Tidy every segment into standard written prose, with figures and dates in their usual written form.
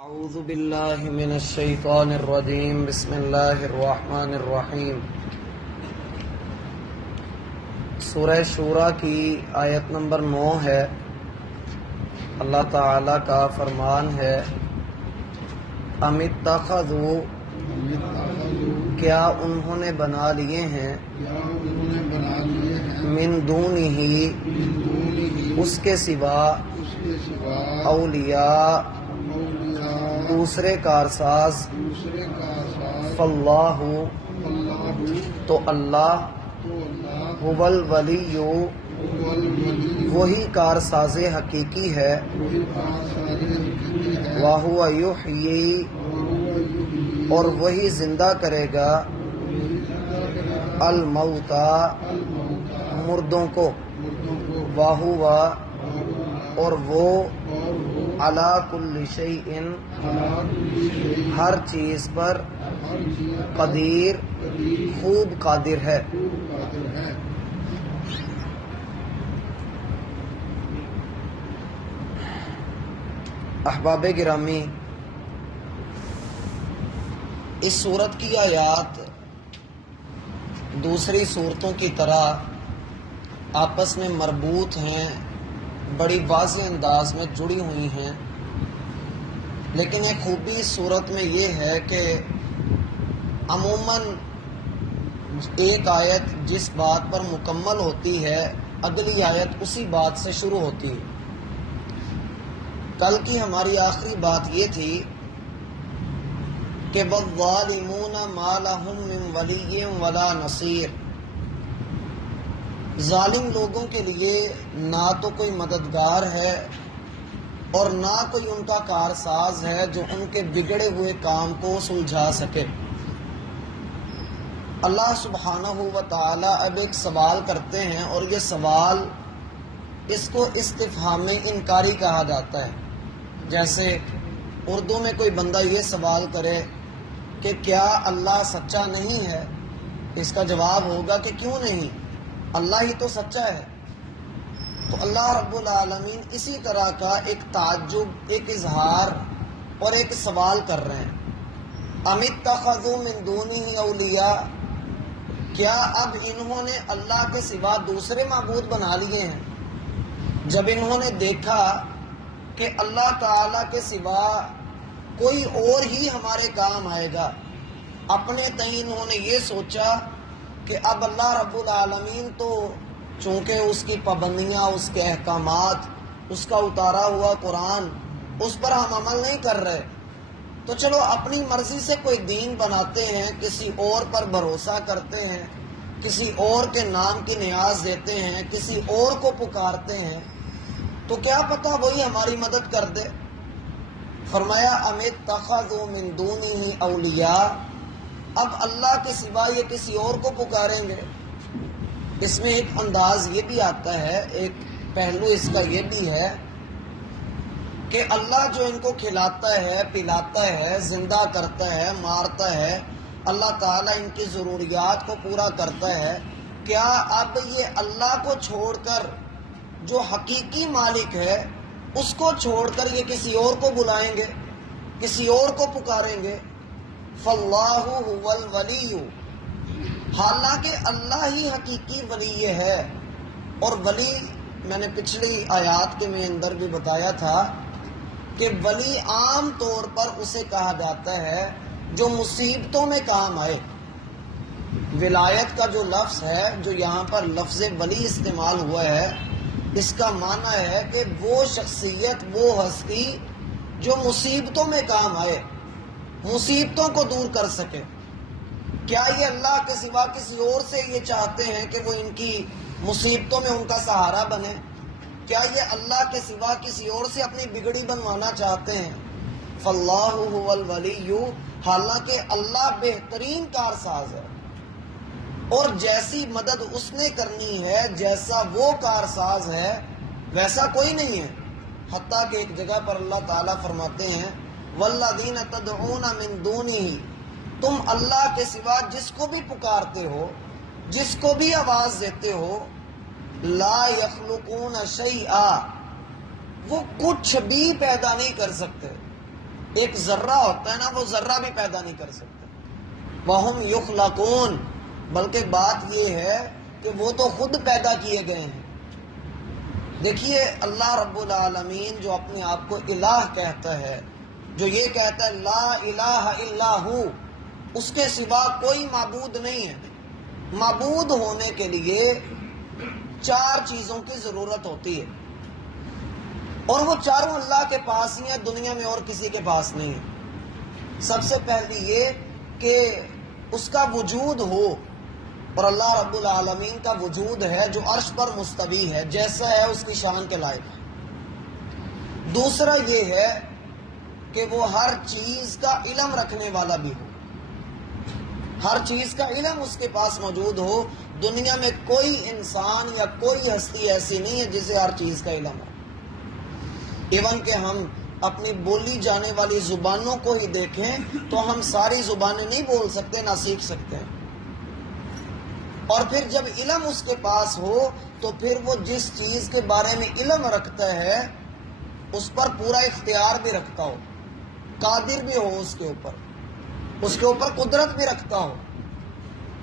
اعوذ باللہ من الشیطان الرجیم بسم اللہ الرحمن الرحیم۔ سورہ شورى کی آیت نمبر 9 ہے۔ اللہ تعالی کا فرمان ہے ام اتخذوا، کیا انہوں نے بنا لیے ہیں من دونہ، اس کے سوا اولیاء، دوسرے کارساز، فاللہ، تو اللہ، هو الولی، وہی کارساز حقیقی ہے، وَهُوَ يُحْيِي، اور وہی زندہ کرے گا، الموتى، مردوں کو، وَهُوَ، اور وہ، عَلَى كُلِّ شَيْءٍ، ہر چیز پر، قدیر، خوب قادر ہے۔ احباب گرامی، اس سورت کی آیات دوسری صورتوں کی طرح آپس میں مربوط ہیں، بڑی واضح انداز میں جڑی ہوئی ہیں، لیکن ایک خوبی اس صورت میں یہ ہے کہ عموماً ایک آیت جس بات پر مکمل ہوتی ہے، اگلی آیت اسی بات سے شروع ہوتی ہے۔ کل کی ہماری آخری بات یہ تھی کہ وَالظَّالِمُونَ مَا لَهُم مِّن وَلِيٍّ وَلَا نَصِيرٍ، ظالم لوگوں کے لیے نہ تو کوئی مددگار ہے اور نہ کوئی ان کا کارساز ہے جو ان کے بگڑے ہوئے کام کو سلجھا سکے۔ اللہ سبحانہ و تعالی اب ایک سوال کرتے ہیں، اور یہ سوال، اس کو استفہام انکاری کہا جاتا ہے۔ جیسے اردو میں کوئی بندہ یہ سوال کرے کہ کیا اللہ سچا نہیں ہے، اس کا جواب ہوگا کہ کیوں نہیں، اللہ ہی تو سچا ہے۔ تو اللہ رب العالمین اسی طرح کا ایک تعجب، ایک اظہار اور ایک سوال کر رہے ہیں۔ ام اتخذوا من دونہ اولیاء، کیا اب انہوں نے اللہ کے سوا دوسرے معبود بنا لیے ہیں؟ جب انہوں نے دیکھا کہ اللہ تعالیٰ کے سوا کوئی اور ہی ہمارے کام آئے گا، اپنے تئیں انہوں نے یہ سوچا کہ اب اللہ رب العالمین تو چونکہ اس کی پابندیاں، اس کے احکامات، اس کا اتارا ہوا قرآن، اس پر ہم عمل نہیں کر رہے، تو چلو اپنی مرضی سے کوئی دین بناتے ہیں، کسی اور پر بھروسہ کرتے ہیں، کسی اور کے نام کی نیاز دیتے ہیں، کسی اور کو پکارتے ہیں، تو کیا پتہ وہی ہماری مدد کر دے۔ فرمایا ام اتخذوا من دونہ اولیاء، اب اللہ کے سوا یہ کسی اور کو پکاریں گے۔ اس میں ایک انداز یہ بھی آتا ہے، ایک پہلو اس کا یہ بھی ہے کہ اللہ جو ان کو کھلاتا ہے، پلاتا ہے، زندہ کرتا ہے، مارتا ہے، اللہ تعالیٰ ان کی ضروریات کو پورا کرتا ہے، کیا اب یہ اللہ کو چھوڑ کر، جو حقیقی مالک ہے، اس کو چھوڑ کر یہ کسی اور کو بلائیں گے، کسی اور کو پکاریں گے؟ فاللہ هو الولی، حالانکہ اللہ ہی حقیقی ولی ہے۔ اور ولی، میں نے پچھلی آیات کے میں اندر بھی بتایا تھا کہ ولی عام طور پر اسے کہا جاتا ہے جو مصیبتوں میں کام آئے۔ ولایت کا جو لفظ ہے، جو یہاں پر لفظ ولی استعمال ہوا ہے، اس کا معنی ہے کہ وہ شخصیت، وہ ہستی جو مصیبتوں میں کام آئے، مصیبتوں کو دور کر سکے۔ کیا یہ اللہ کے سوا کسی اور سے یہ چاہتے ہیں کہ وہ ان کی مصیبتوں میں ان کا سہارا بنے؟ کیا یہ اللہ کے سوا کسی اور سے اپنی بگڑی بنوانا چاہتے ہیں؟ فاللہ هو الولی، حالانکہ اللہ بہترین کارساز ہے، اور جیسی مدد اس نے کرنی ہے، جیسا وہ کارساز ہے، ویسا کوئی نہیں ہے۔ حتیٰ کہ ایک جگہ پر اللہ تعالیٰ فرماتے ہیں والذین تدعون من دونہ، تم اللہ کے سوا جس کو بھی پکارتے ہو، جس کو بھی آواز دیتے ہو، لا یخلقون شیئا، وہ کچھ بھی پیدا نہیں کر سکتے۔ ایک ذرہ ہوتا ہے نا، وہ ذرہ بھی پیدا نہیں کر سکتے. وَهُمْ يُخْلَقُونَ، بلکہ بات یہ ہے کہ وہ تو خود پیدا کیے گئے ہیں. دیکھیے اللہ رب العالمین جو اپنے آپ کو الہ کہتا ہے، جو یہ کہتا ہے لا الہ الا ہو، اس کے سوا کوئی معبود نہیں ہے. معبود ہونے کے لیے 4 چیزوں کی ضرورت ہوتی ہے، اور وہ چاروں اللہ کے پاس ہی ہیں، دنیا میں اور کسی کے پاس نہیں ہے. سب سے پہلی یہ کہ اس کا وجود ہو، اور اللہ رب العالمین کا وجود ہے جو عرش پر مستوی ہے، جیسا ہے اس کی شان کے لائق ہے. دوسرا یہ ہے کہ وہ ہر چیز کا علم رکھنے والا بھی ہو، ہر چیز کا علم اس کے پاس موجود ہو. دنیا میں کوئی انسان یا کوئی ہستی ایسی نہیں ہے جسے ہر چیز کا علم ہو. ایون کہ ہم اپنی بولی جانے والی زبانوں کو ہی دیکھیں تو ہم ساری زبانیں نہیں بول سکتے، نہ سیکھ سکتے ہیں. اور پھر جب علم اس کے پاس ہو تو پھر وہ جس چیز کے بارے میں علم رکھتا ہے اس پر پورا اختیار بھی رکھتا ہو، قادر بھی ہو اس کے اوپر قدرت بھی رکھتا ہو.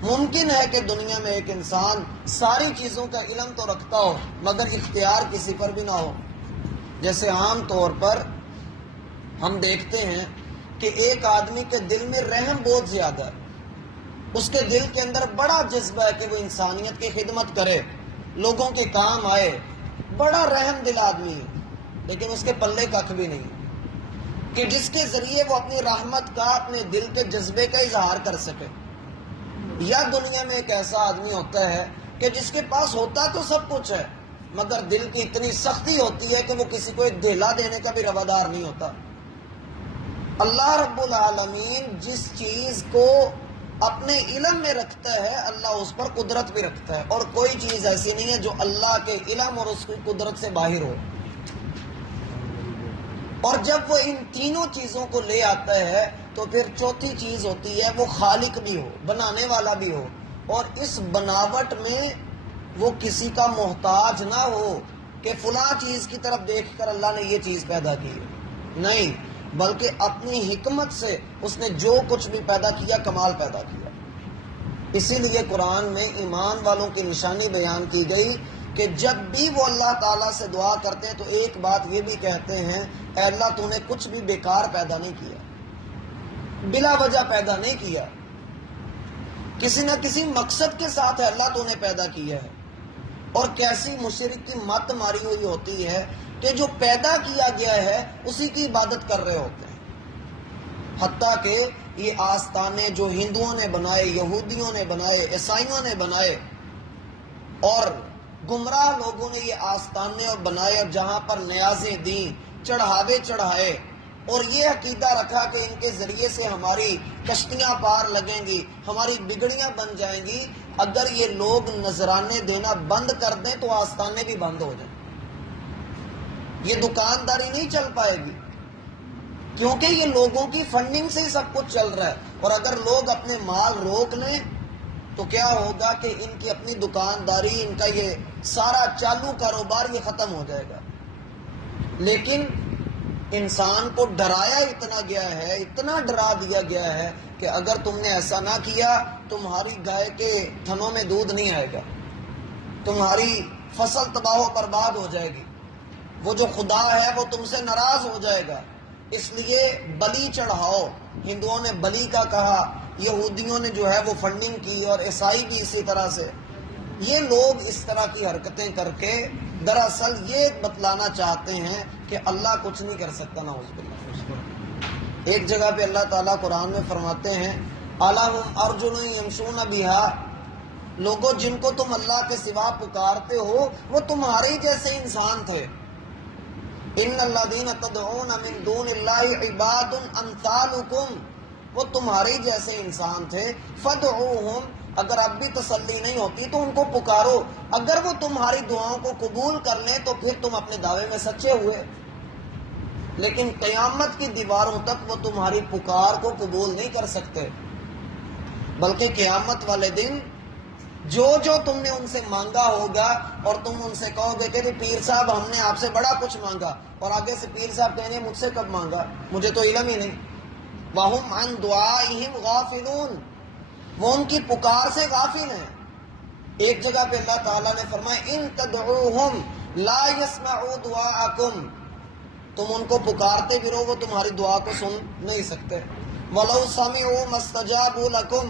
ممکن ہے کہ دنیا میں ایک انسان ساری چیزوں کا علم تو رکھتا ہو مگر اختیار کسی پر بھی نہ ہو. جیسے عام طور پر ہم دیکھتے ہیں کہ ایک آدمی کے دل میں رحم بہت زیادہ ہے، اس کے دل کے اندر بڑا جذبہ ہے کہ وہ انسانیت کی خدمت کرے، لوگوں کے کام آئے، بڑا رحم دل آدمی ہے، لیکن اس کے پلے ککھ بھی نہیں کہ جس کے ذریعے وہ اپنی رحمت کا، اپنے دل کے جذبے کا اظہار کر سکے. یا دنیا میں ایک ایسا آدمی ہوتا ہے کہ جس کے پاس ہوتا تو سب کچھ ہے مگر دل کی اتنی سختی ہوتی ہے کہ وہ کسی کو ایک دھیلا دینے کا بھی روادار نہیں ہوتا. اللہ رب العالمین جس چیز کو اپنے علم میں رکھتا ہے اللہ اس پر قدرت بھی رکھتا ہے، اور کوئی چیز ایسی نہیں ہے جو اللہ کے علم اور اس کی قدرت سے باہر ہو. اور جب وہ ان تینوں چیزوں کو لے آتا ہے تو پھر چوتھی چیز ہوتی ہے وہ خالق بھی ہو، بنانے والا بھی ہو، اور اس بناوٹ میں وہ کسی کا محتاج نہ ہو کہ فلاں چیز کی طرف دیکھ کر اللہ نے یہ چیز پیدا کی ہے. نہیں، بلکہ اپنی حکمت سے اس نے جو کچھ بھی پیدا کیا کمال پیدا کیا. اسی لیے قرآن میں ایمان والوں کی نشانی بیان کی گئی کہ جب بھی وہ اللہ تعالیٰ سے دعا کرتے ہیں تو ایک بات یہ بھی کہتے ہیں، اے اللہ تو نے کچھ بھی بیکار پیدا نہیں کیا، بلا وجہ پیدا نہیں کیا، کسی نہ کسی مقصد کے ساتھ ہے اللہ تو نے پیدا کیا ہے. اور کیسی مشرک کی مت ماری ہوئی ہوتی ہے کہ جو پیدا کیا گیا ہے اسی کی عبادت کر رہے ہوتے ہیں. حتیٰ کہ یہ آستانے جو ہندوؤں نے بنائے، یہودیوں نے بنائے، عیسائیوں نے بنائے، اور گمراہ لوگوں نے یہ آستانے اور بنائے اور جہاں پر نیازیں دیں، چڑھاوے چڑھائے، اور یہ عقیدہ رکھا کہ ان کے ذریعے سے ہماری کشتیاں پار لگیں گی، ہماری بگڑیاں بن جائیں گی. اگر یہ لوگ نذرانے دینا بند کر دیں تو آستانے بھی بند ہو جائیں، یہ دکانداری نہیں چل پائے گی، کیونکہ یہ لوگوں کی فنڈنگ سے ہی سب کچھ چل رہا ہے. اور اگر لوگ اپنے مال روک لیں تو کیا ہوگا کہ ان کی اپنی دکانداری، ان کا یہ سارا چالو کاروبار یہ ختم ہو جائے گا. لیکن انسان کو ڈرایا اتنا گیا ہے، اتنا ڈرا دیا گیا ہے کہ اگر تم نے ایسا نہ کیا تمہاری گائے کے تھنوں میں دودھ نہیں آئے گا، تمہاری فصل تباہ و برباد ہو جائے گی، وہ جو خدا ہے وہ تم سے ناراض ہو جائے گا. اس لیے بلی چڑھاؤ. ہندوؤں نے بلی کا کہا، یہودیوں نے جو ہے وہ فنڈنگ کی، اور عیسائی بھی اسی طرح سے. یہ لوگ اس طرح کی حرکتیں کر کے دراصل یہ بتلانا چاہتے ہیں کہ اللہ کچھ نہیں کر سکتا. نعوذ باللہ. ایک جگہ پہ اللہ تعالیٰ قرآن میں فرماتے ہیں اَلَهُمْ أَرْجُلٌ يَمْشُونَ بِهَا، لوگوں جن کو تم اللہ کے سوا پکارتے ہو وہ تمہارے ہی جیسے انسان تھے. إِنَّ الَّذِينَ تَدْعُونَ مِن دُونِ اللَّهِ عِبَادٌ أَمْثَالُكُمْ، وہ تمہارے ہی جیسے انسان تھے. فَادْعُوهُمْ، اگر اب بھی تسلی نہیں ہوتی تو ان کو پکارو، اگر وہ تمہاری دعاؤں کو قبول کر لیں تو پھر تم اپنے دعوے میں سچے ہوئے. لیکن قیامت کی دیواروں تک وہ تمہاری پکار کو قبول نہیں کر سکتے، بلکہ قیامت والے دن جو تم نے ان سے مانگا ہوگا اور تم ان سے کہو گے کہ پیر صاحب ہم نے آپ سے بڑا کچھ مانگا، اور آگے سے پیر صاحب کہیں گے مجھ سے کب مانگا، مجھے تو علم ہی نہیں، وَهُمْ عَنْ دُعَائِهِمْ غَافِلُونَ، وہ ان کی پکار سے غافل ہیں۔ ایک جگہ پہ اللہ تعالیٰ نے فرمایا ان تدعوہم لا يسمعوا دعاءکم، تم ان کو پکارتے بھی رہو وہ تمہاری دعا کو سن نہیں سکتے، وَلَوْ سَمِعُوا مَا اسْتَجَابُوا لَكُمْ،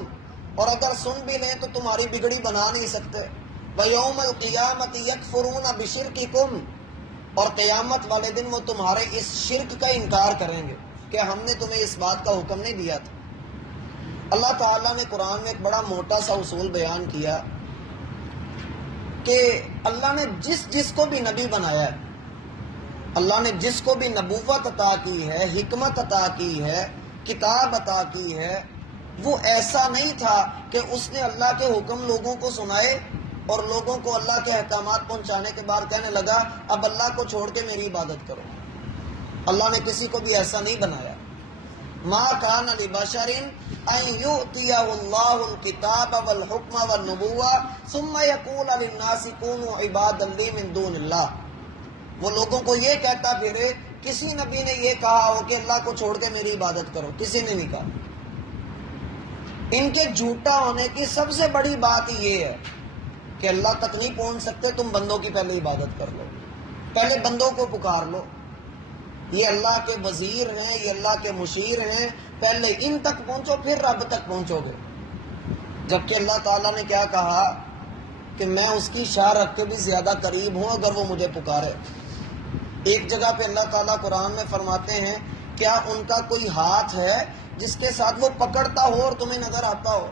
اور اگر سن بھی لیں تو تمہاری بگڑی بنا نہیں سکتے، وَيَوْمَ الْقِيَامَةِ يَكْفُرُونَ بِشِرْكِكُمْ، اور قیامت والے دن وہ تمہارے اس شرک کا انکار کریں گے کہ ہم نے تمہیں اس بات کا حکم نہیں دیا تھا۔ اللہ تعالیٰ نے قرآن میں ایک بڑا موٹا سا اصول بیان کیا کہ اللہ نے جس کو بھی نبی بنایا ہے، اللہ نے جس کو بھی نبوت عطا کی ہے، حکمت عطا کی ہے، کتاب عطا کی ہے، وہ ایسا نہیں تھا کہ اس نے اللہ کے حکم لوگوں کو سنائے اور لوگوں کو اللہ کے احکامات پہنچانے کے بعد کہنے لگا اب اللہ کو چھوڑ کے میری عبادت کرو۔ اللہ نے کسی کو بھی ایسا نہیں بنایا۔ ما کان لبشر ان یؤتیہ اللہ الکتاب والحکم والنبوہ ثم یقول للناس کونوا عبادا لی من دون اللہ، وہ لوگوں کو یہ کہتا پھرے کسی نبی نے یہ کہا ہو کہ اللہ کو چھوڑ کے میری عبادت کرو، کسی نے نہیں کہا۔ ان کے جھوٹا ہونے کی سب سے بڑی بات یہ ہے کہ اللہ تک نہیں پہنچ سکتے، تم بندوں کی پہلے عبادت کر لو، پہلے بندوں کو پکار لو، یہ اللہ کے وزیر ہیں، یہ اللہ کے مشیر ہیں، پہلے ان تک پہنچو پھر رب تک پہنچو گے۔ جبکہ اللہ تعالیٰ نے کیا کہا کہ میں اس کی شاہ رکھ کے بھی زیادہ قریب ہوں اگر وہ مجھے پکارے۔ ایک جگہ پہ اللہ تعالیٰ قرآن میں فرماتے ہیں کیا ان کا کوئی ہاتھ ہے جس کے ساتھ وہ پکڑتا ہو اور تمہیں نظر آتا ہو؟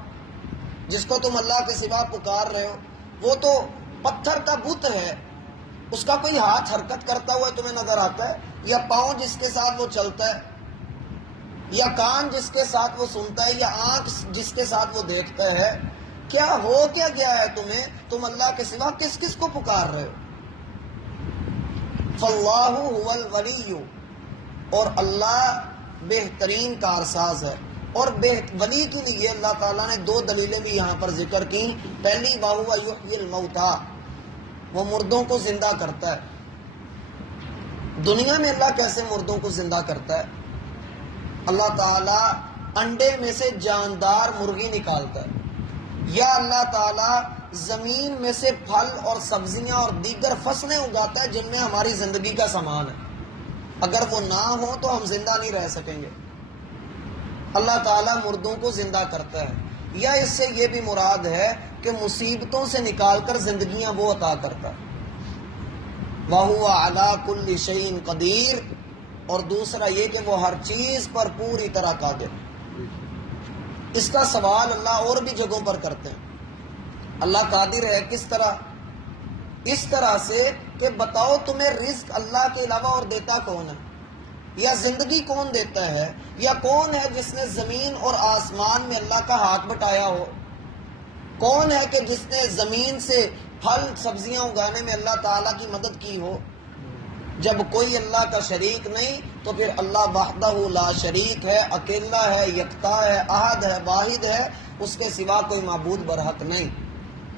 جس کو تم اللہ کے سوا پکار رہے ہو وہ تو پتھر کا بت ہے، اس کا کوئی ہاتھ حرکت کرتا ہوا تمہیں نظر آتا ہے؟ یا پاؤں جس کے ساتھ وہ چلتا ہے، یا کان جس کے ساتھ وہ سنتا ہے، یا آنکھ جس کے ساتھ وہ دیکھتا ہے؟ کیا ہو کیا گیا ہے تمہیں؟ تم اللہ کے سوا کس کس کو پکار رہے ہو؟ فاللہ هو الولی، اور اللہ بہترین کارساز ہے۔ اور ولی کے لیے اللہ تعالیٰ نے دو دلیلیں بھی یہاں پر ذکر کی۔ پہلی وَهُوَ يُحْيِي الْمَوْتَى، وہ مردوں کو زندہ کرتا ہے۔ دنیا میں اللہ کیسے مردوں کو زندہ کرتا ہے؟ اللہ تعالیٰ انڈے میں سے جاندار مرغی نکالتا ہے، یا اللہ تعالیٰ زمین میں سے پھل اور سبزیاں اور دیگر فصلیں اگاتا ہے جن میں ہماری زندگی کا سامان ہے، اگر وہ نہ ہو تو ہم زندہ نہیں رہ سکیں گے۔ اللہ تعالیٰ مردوں کو زندہ کرتا ہے، یا اس سے یہ بھی مراد ہے کہ مصیبتوں سے نکال کر زندگیاں وہ عطا کرتا ہے۔ وَهُوَ عَلَىٰ كُلِّ شَيْءٍ قَدِيرٌ، اور دوسرا یہ کہ وہ ہر چیز پر پوری طرح قادر۔ اس کا سوال اللہ اور بھی جگہوں پر کرتے ہیں، اللہ قادر ہے کس طرح؟ اس طرح سے کہ بتاؤ تمہیں رزق اللہ کے علاوہ اور دیتا کون ہے؟ یا زندگی کون دیتا ہے؟ یا کون ہے جس نے زمین اور آسمان میں اللہ کا ہاتھ بٹایا ہو؟ کون ہے کہ جس نے زمین سے پھل سبزیاں اگانے میں اللہ تعالیٰ کی مدد کی ہو؟ جب کوئی اللہ کا شریک نہیں تو پھر اللہ وحدہ لا شریک ہے، اکیلا ہے، یکتا ہے، احد ہے، واحد ہے، اس کے سوا کوئی معبود برحق نہیں۔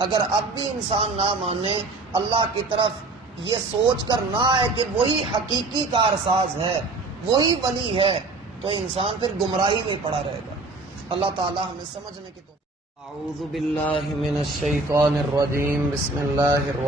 اگر اب بھی انسان نہ مانے، اللہ کی طرف یہ سوچ کر نہ آئے کہ وہی حقیقی کارساز ہے، وہی ولی ہے، تو انسان پھر گمراہی میں پڑا رہے گا۔ اللہ تعالی ہمیں سمجھنے کی توفیق۔ اعوذ باللہ من الشیطان الرجیم، بسم اللہ الرحمن